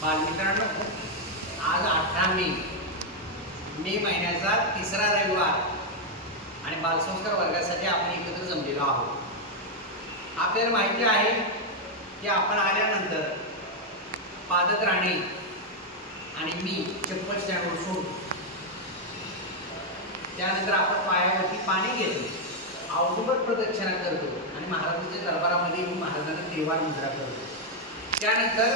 बालमित्रांनो आज अठरा मे मे महिन्याचा तिसरा रविवार आणि बालसंस्कार वर्गासाठी आपण एकत्र जमलेलो आहोत. आपल्याला माहिती आहे की आपण आल्यानंतर पादक राणे आणि मी चप्पल स्टँडवर सोडतो त्यानंतर आपण पायावरती पाणी घेतो अवघड प्रदक्षिणा करतो आणि महाराजांच्या दरबारामध्ये महाराजांना देवार मुद्रा करतो. त्यानंतर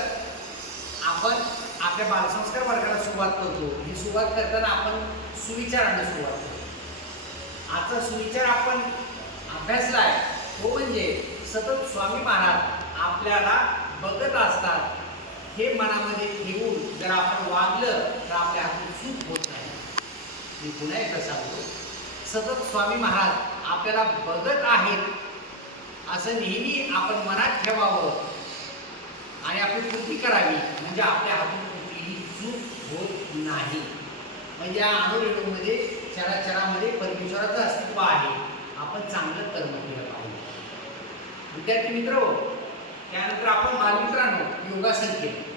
आपण आपल्या बालसंस्कार वर्गाला सुरुवात करतो. ही सुरुवात करताना आपण सुविचाराने सुरुवात करतो. आजचा सुविचार आपण अभ्यासला आहे. तो म्हणजे सतत स्वामी महाराज आपल्याला बघत असतात. हे मनामध्ये ठेवून जर आपण वागलं तर आपल्या हातून चूक होत नाही. मी पुन्हा एकदा सांगतो. सतत स्वामी महाराज आपल्याला बघत आहेत. असं नेहमी आपण मनात ठेवावं. आणि आपली कृती करावी. म्हणजे आपल्या हातून कुठलीही चूक होत नाही. म्हणजे या अनुरेणूमध्ये चराचरामध्ये परमेश्वराचं अस्तित्व आहे. आपण चांगलं कर्म केलं पाहिजे. विद्यार्थी मित्र हो, त्यानंतर आपण बालमित्रांनो योगासन केलं.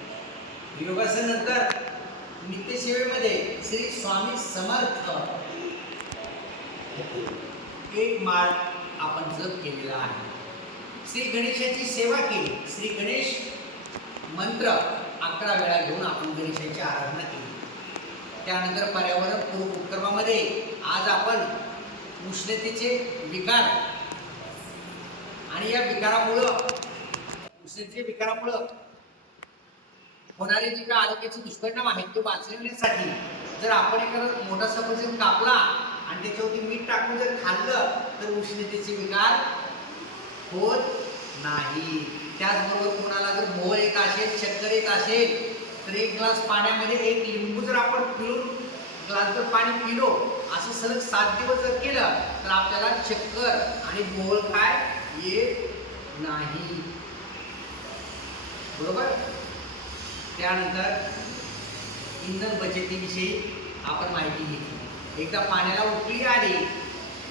योगासन नंतर नित्यसेवेमध्ये श्री स्वामी समर्थ एक माळ आपण जप केलेला आहे. श्री गणेशाची सेवा केली. श्री गणेश मंत्र अकरा वेळा घेऊन आपण गणेशाची आराधना केली. त्यानंतर पर्यावरण पूर्व उपक्रमामध्ये आज आपण उष्णतेचे विकार आणि या विकारामुळं उष्णतेचे विकारामुळं होणारे जे काय आरोग्याचे दुष्परिणाम आहेत ते वाचवण्यासाठी जर आपण एखादा मोठा सफरचंद कापला आणि त्याच्यावरती मीठ टाकून जर खाल्लं तर उष्णतेचे विकार होत नाही. त्याचबरोबर कोणाला जर मोहर असेल चक्कर येत असेल तर एक ग्लास पाण्यामध्ये एक लिंबू जर आपण पिळून ग्लास जर पाणी पिलो असं सलग सात दिवस जर केलं तर आपल्याला चक्कर आणि मोहळ काय येत नाही. बरोबर? त्यानंतर इंधन बचतीविषयी आपण माहिती घेतली. एकदा पाण्याला उकळी आली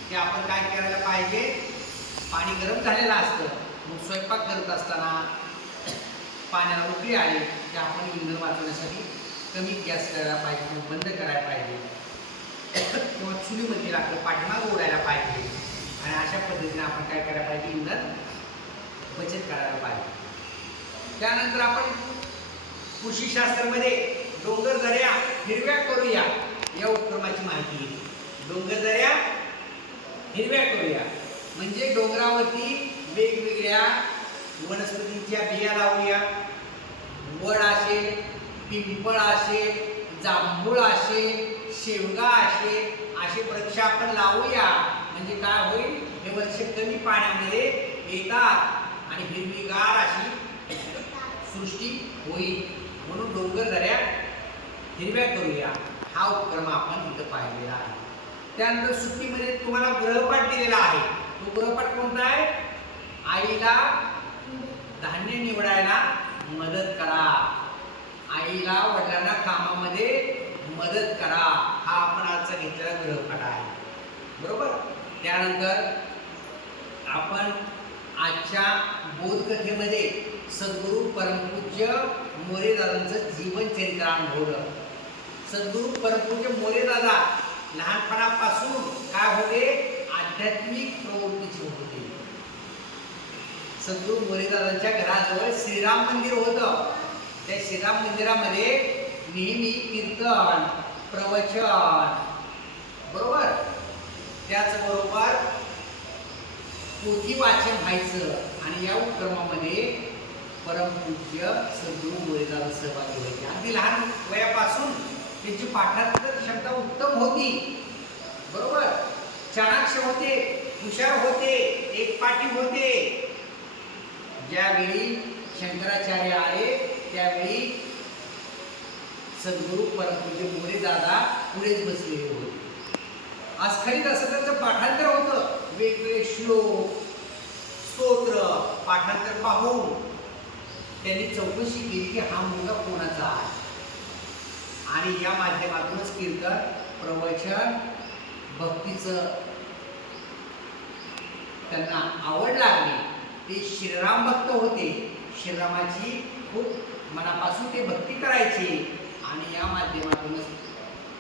की आपण काय करायला पाहिजे? पाणी गरम झालेलं असतं. मग स्वयंपाक करत असताना पाण्याला उकळी आले की आपण इंधन वाचवण्यासाठी कमी गॅस करायला पाहिजे किंवा बंद करायला पाहिजे. किंवा चुलीमध्ये लागलं पाठीमाग ओढायला पाहिजे. आणि अशा पद्धतीने आपण काय करायला पाहिजे? इंधन बचत करायला पाहिजे. त्यानंतर आपण कृषीशास्त्रामध्ये डोंगर दर्या हिरव्या करूया. या उपक्रमाची माहिती डोंगर दऱ्या हिरव्या करूया. म्हणजे डोंगरावरती वेगवेगळ्या वनस्पतींच्या बिया लावूया. वड असेल पिंपळ असेल जांभूळ असेल शेवगा असेल असे वृक्ष आपण लावूया. म्हणजे काय होईल? हे वर्ष कमी पाण्यामध्ये येतात आणि हिरवीगार अशी सृष्टी होईल. म्हणून डोंगर दऱ्या हिरव्या करूया. हा उपक्रम आपण इथं पाहिलेला आहे. त्यानंतर सुट्टीमध्ये तुम्हाला ग्रहपाठ दिलेला आहे. तो ग्रहपाठ कोणता आहे? आईला धान्य निवडायला मदत करा. आईला वडिलांना कामामध्ये मदत करा. हा आपण आजचा घेतलेला गृहपाठ आहे. बरोबर? त्यानंतर आपण आजच्या बोधकथेमध्ये सद्गुरू परमपूज्य मोरेदादांचं जीवनचरित्र अनुभवलं. सद्गुरू परमपूज्य मोरे दादा लहानपणापासून काय होते? आध्यात्मिक प्रवृत्तीचे होते. संतू मोरे घराजवळ श्रीराम मंदिर होतं. त्या श्रीराम मंदिरामध्ये नेहमी कीर्तन प्रवचन. बरोबर? त्याचबरोबर पोथी वाचन व्हायचं आणि या उपक्रमामध्ये परमपूज्य सद्गुरू मुळेदार सहभागी व्हायचे. अगदी लहान वयापासून त्यांची पाठांतर क्षमता उत्तम होती. बरोबर? चाणाक्ष होते हुशार होते एकपाठी होते. ज्यावेळी शंकराचार्य आले त्यावेळी सद्गुरू परमपूज्य मोरे दादा पुढेच बसलेले होते. अस्खलित असं त्यांचं पाठांतर होतं. वेगवेगळे श्लोक स्तोत्र पाठांतर पाहून त्यांनी चौकशी केली की हा मुलगा कोणाचा आहे? आणि या माध्यमातूनच कीर्तन प्रवचन भक्तीचं त्यांना आवड लागली. ते श्रीराम भक्त होते. श्रीरामाची खूप मनापासून ते भक्ती करायचे. आणि या माध्यमातूनच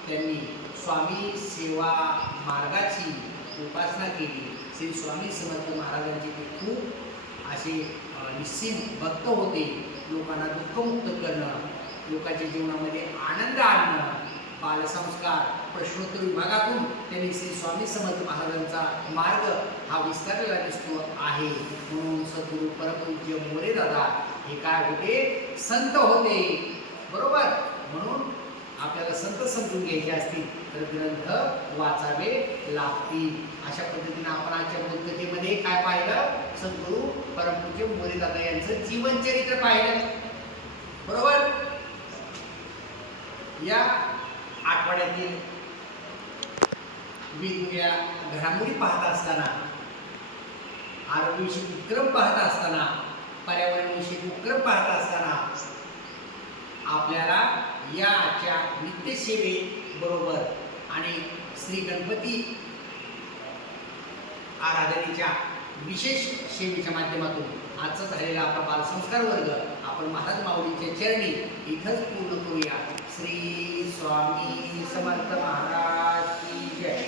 त्यांनी स्वामी सेवा मार्गाची उपासना केली. श्री स्वामी समर्थ महाराजांचे ते खूप असे अ, भक्त होते. लोकांना दुःखमुक्त करणं लोकांच्या जीवनामध्ये आनंद आणणं बालसंस्कार प्रश्नोत्तर विभागातून त्यांनी श्री स्वामी समर्थ महाराजांचा मार्ग हा विस्तारलेला दिसतो आहे. म्हणून सद्गुरू परमपूज्य मोरे दादा हे काय होते? संत होते. बरोबर? म्हणून आपल्याला संत समजून घ्यायचे असतील तर ग्रंथ वाचावे लागतील. अशा पद्धतीने आपण आजच्या बोधकथेमध्ये काय पाहिलं? सद्गुरू परमपूज्य मोरे दादा यांचं जीवनचरित्र पाहिलं. बरोबर? या आठवड्यातील वेगवेगळ्या घडामोडी पाहत असताना आरोग्यविषयक उपक्रम पाहत असताना पर्यावरणविषयक उपक्रम पाहत असताना आपल्याला याच्या नित्यसेवेबरोबर आणि श्री गणपती आराधनेच्या विशेष सेवेच्या माध्यमातून आजचा झालेला आपला बालसंस्कार वर्ग आपण महाराज माऊलींच्या चरणी इथंच पूर्ण करूया. श्री स्वामी समर्थ महाराज की जय.